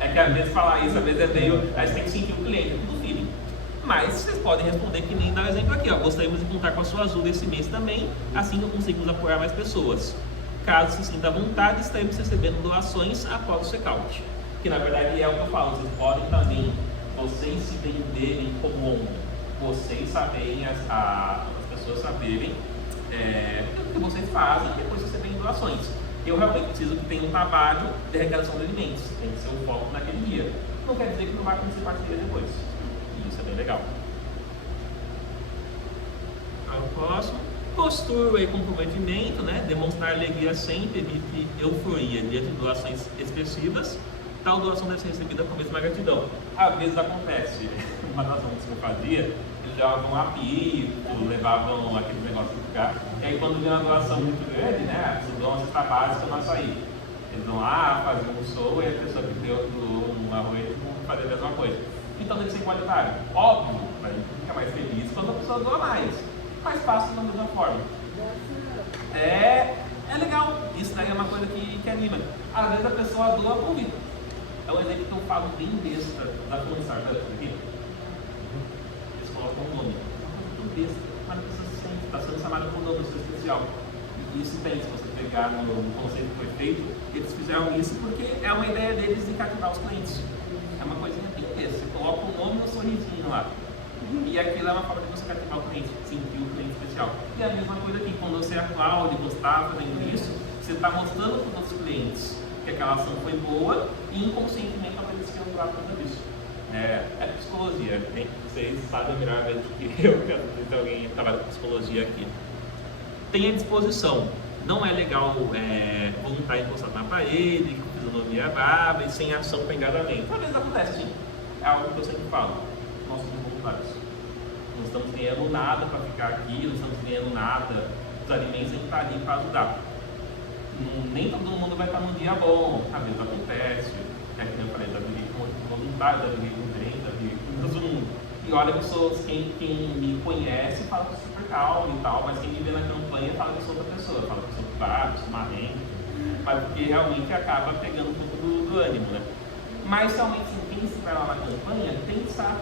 É que às vezes falar isso, às vezes é meio. Aí você tem que sentir o cliente, tudo feeling. Mas vocês podem responder que nem dá o exemplo aqui, ó. Gostaríamos de contar com a sua ajuda esse mês também, assim que conseguimos apoiar mais pessoas. Caso se sinta à vontade, estaremos recebendo doações após o checkout. Que na verdade é o que eu falo, vocês podem também, vocês se venderem como ONG, vocês saberem, as pessoas saberem o que vocês fazem e depois você tem doações. Eu realmente preciso que tenha um trabalho de arrecadação de alimentos, tem que ser o foco naquele dia. Não quer dizer que não vai acontecer parceria depois. E isso é bem legal. O próximo, postura e comprometimento, né? Demonstrar alegria sempre, evite euforia diante de doações expressivas. Tal doação deve ser recebida com a mesma gratidão. Às vezes acontece, uma das ONGs que eu fazia, eles levavam apito, levavam aquele negócio de ficar. E aí quando vem uma doação muito grande, né? Eles dão uma cesta básica no açaí. Eles vão lá, fazem um show e a pessoa que deu um arroz não fazer a mesma coisa. Então deve ser igualitário. Óbvio, a gente fica mais feliz quando a pessoa doa mais. Mas faça da mesma forma. É legal. Isso daí é uma coisa que anima. Às vezes a pessoa doa por vida. É um exemplo que eu falo bem besta da Começar, tá aqui? Eles colocam um nome. Muito besta, mas a pessoa se sente, está sendo chamada por um nome especial. E isso tem, se você pegar no conceito que foi feito, eles fizeram isso porque é uma ideia deles de cativar os clientes. É uma coisinha bem besta. Você coloca o nome no sorrisinho lá. E aquilo é uma forma de você cativar o cliente, sentir o cliente especial. E a mesma coisa aqui, quando você aplaude, você está fazendo isso, você está mostrando para os outros clientes que aquela ação foi boa e inconscientemente eles querem doar por causa disso. É psicologia, hein? Vocês sabem melhor do que eu, que tem alguém que trabalha com psicologia aqui. Tenha disposição. Não é legal voluntar encostado na parede, com fisionomia brava e sem ação para engajamento. Às vezes acontece, sim. É algo que eu sempre falo. Nossos voluntários. Não estamos ganhando nada para ficar aqui, não estamos ganhando nada. Os alimentos a gente está ali para ajudar. Nem todo mundo vai estar num dia bom, às vezes acontece. É que eu falei, já vivi com voluntário, já vivi com crente, já vivi com todo mundo. E olha, pessoas, quem me conhece fala que eu sou super calmo e tal, mas quem me vê na campanha fala que eu sou outra pessoa, fala que eu sou claro, sou marrento, mas porque realmente acaba pegando um pouco do ânimo, né? Mas realmente, quem estiver lá na campanha tem que estar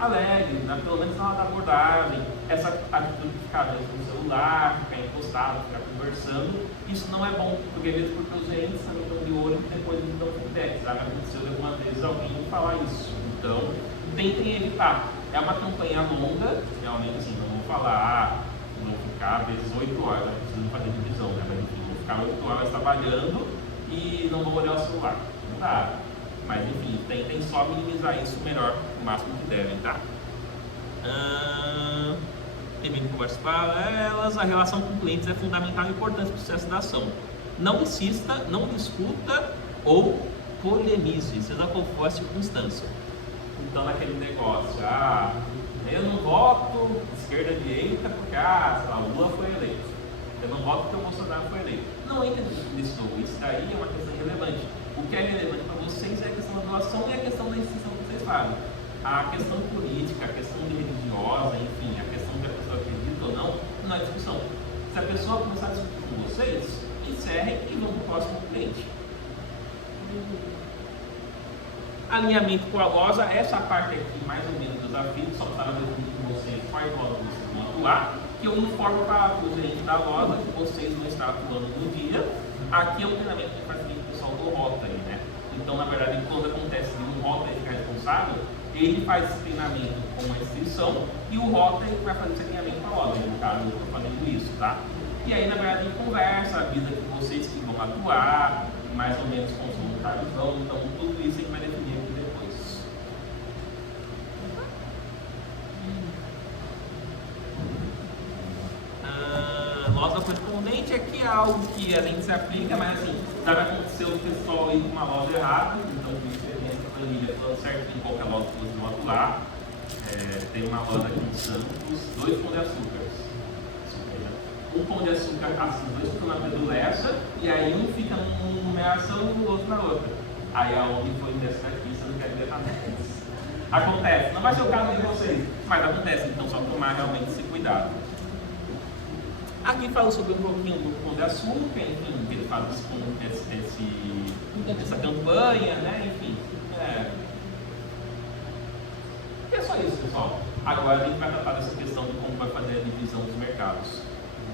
alegre, né? Pelo menos na hora da abordagem, essa atitude de ficar mesmo no celular, ficar encostado, ficar conversando, isso não é bom, porque às vezes porque os gerentes também estão de olho e depois eles dão feedback, sabe? Aconteceu algumas vezes alguém me falar isso, então tentem evitar. É uma campanha longa, realmente assim, não vou falar, vou ficar às vezes 8 horas, não preciso fazer divisão, né? Mas enfim, vou ficar 8 horas trabalhando e não vou olhar o celular, não dá. Mas enfim, tentem só minimizar isso melhor, o máximo que devem, tá? Evite conversas paralelas, a relação com clientes é fundamental e importante para o sucesso da ação. Não insista, não discuta ou polemize, seja qual for a circunstância. Então, naquele negócio, eu não voto esquerda direita porque a Lula foi eleito. Eu não voto porque o Bolsonaro foi eleito. Não entra nisso, isso daí é uma questão relevante. O que é relevante para vocês é a questão da doação e a questão da instituição que vocês fazem. A questão política, a questão religiosa, enfim, a questão que a pessoa acredita ou não é discussão. Se a pessoa começar a discutir com vocês, encerrem e vão para o próximo cliente. Alinhamento com a loja, essa parte aqui, mais ou menos, do desafio, só estava discutindo com vocês quais lojas vocês vão atuar, que eu informo para o gerente da loja que vocês vão estar atuando no dia. Aqui é um treinamento que faz o pessoal do Rotary, né? Então, na verdade, quando acontece de um Rotary ficar responsável, ele faz esse treinamento com a instituição e o Rotary vai fazer esse treinamento para a loja. No caso, eu estou fazendo isso, tá? E aí, na verdade, conversa, avisa que vocês que vão atuar, mais ou menos com os voluntários vão, então tudo isso a gente vai definir aqui depois. Loja correspondente aqui é algo que a gente se aplica, mas assim, já vai acontecer o pessoal ir com uma loja errada, então isso é dentro da planilha, falando certinho qual que é a loja que vocês vão atuar. Tem uma loja aqui em Santos, 2 pão de açúcar. Um pão de açúcar, assim, 2 ficam na pedulessa, e aí um fica numa numeração e o outro na outra. Aí aonde foi dessa aqui, você não quer ver nada. Acontece, não vai ser o caso de vocês, mas acontece, então só tomar realmente esse cuidado. Aqui fala sobre um pouquinho do pão de açúcar, enfim, que ele faz essa campanha, né, enfim. E é só isso, pessoal. Agora a gente vai tratar dessa questão de como vai fazer a divisão dos mercados.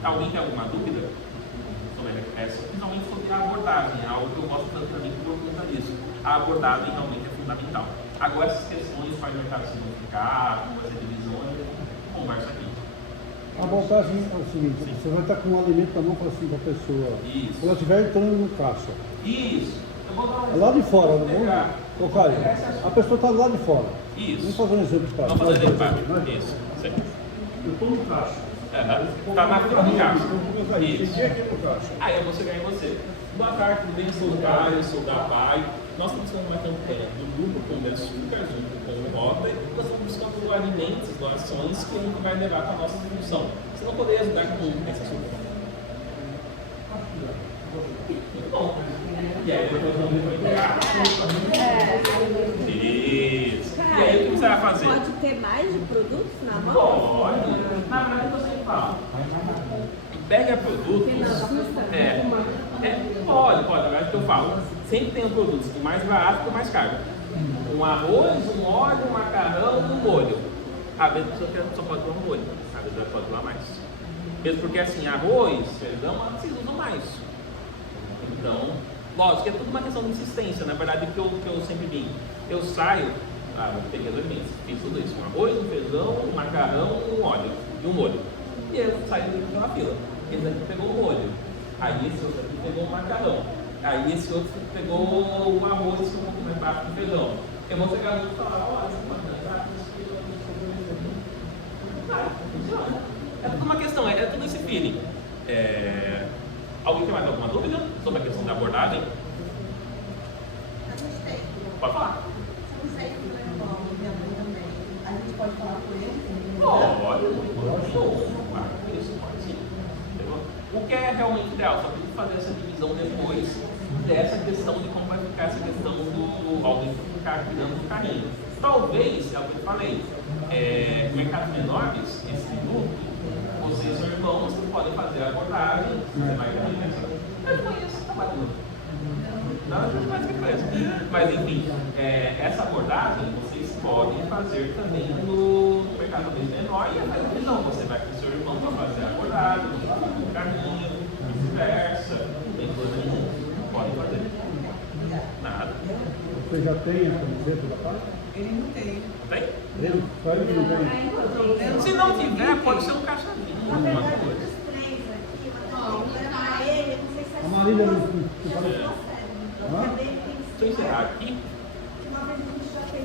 Alguém tem alguma dúvida? Principalmente sobre a abordagem, é algo que eu gosto tanto também por conta disso. A abordagem realmente é fundamental. Agora essas questões, quais mercados se vão ficar, como vai ser a divisão, conversa aqui. A abordagem é o seguinte, sim. Você vai estar com um alimento na mão para assim, a pessoa. Isso. Quando ela estiver entrando no caixa. Isso. Eu vou dar um lá de fora, não vou? Caio, a pessoa está lá de fora. Isso. Vamos fazer um exemplo para Vamos fazer um exemplo. Isso. Certo. Eu estou no caixa. Está na fila do caixa. Isso. No caixa. Aí eu vou chegar em você. Boa tarde, tudo bem? Eu sou o Caio, eu sou da PAI. Nós estamos fazendo uma campanha do grupo Pão de Açúcar, junto com o Rota, e nós estamos buscando alimentos, doações que a gente vai levar para a nossa instituição. Você não poderia ajudar com esse assunto? Muito bom. E aí depois vamos pegar. Isso. E aí o que você vai fazer? Pode ter mais de produtos na mão? Pode. Na verdade eu sempre falo. Pega produtos. Pode, na verdade que eu falo. Sempre tem produtos do mais barato e do mais caro. Um arroz, um óleo, um macarrão, um molho. Às vezes a pessoa só pode doar um molho, às vezes ela pode doar mais. Mesmo porque assim, arroz, feijão, vocês usam mais. Então, lógico que é tudo uma questão de insistência. Na verdade, o que eu sempre digo, eu saio, eu peguei 2 meses, fiz tudo isso, um arroz, um feijão, um macarrão, um óleo e um molho. E eu saio daquela fila. Esse aqui pegou o molho, aí esse outro aqui pegou o macarrão, aí esse outro pegou o arroz, que é um pouco mais baixo do feijão. Eu vou chegar ali e falar, olha, essa macarrão, funciona. É tudo uma questão, é tudo esse feeling. Alguém tem mais alguma dúvida sobre a questão da abordagem? A gente tem. Pode falar. Se não sei, minha mãe também. A gente pode falar com ele? Isso pode sim. Entendeu? O que é realmente ideal, só tem que fazer essa divisão depois dessa questão de como vai ficar essa questão do alguém ficar cuidando do carrinho. Talvez, é o que eu falei, mercados menores, esse produto, vocês são irmãos, vocês podem fazer a abordagem, você vai ganhar. Eu conheço, tá bacana. Nada mais que diferença. Mas enfim, essa abordagem vocês podem fazer também no mercado bem menor e até que não, você vai com o seu irmão para fazer a abordagem, no caminho, vice-versa, não tem coisa nenhuma. Pode fazer. Nada. Você já tem a camiseta da parte? Ele não tem. Tem? Ele? Só ele não tem. Se não tiver, pode ser um caixazinho. Na Alguma verdade, coisa. dos três aqui, uma era pra ele, eu não sei se é A Marília só não você. fala. Também tem Se eu encerrar aqui, uma vez a gente já fez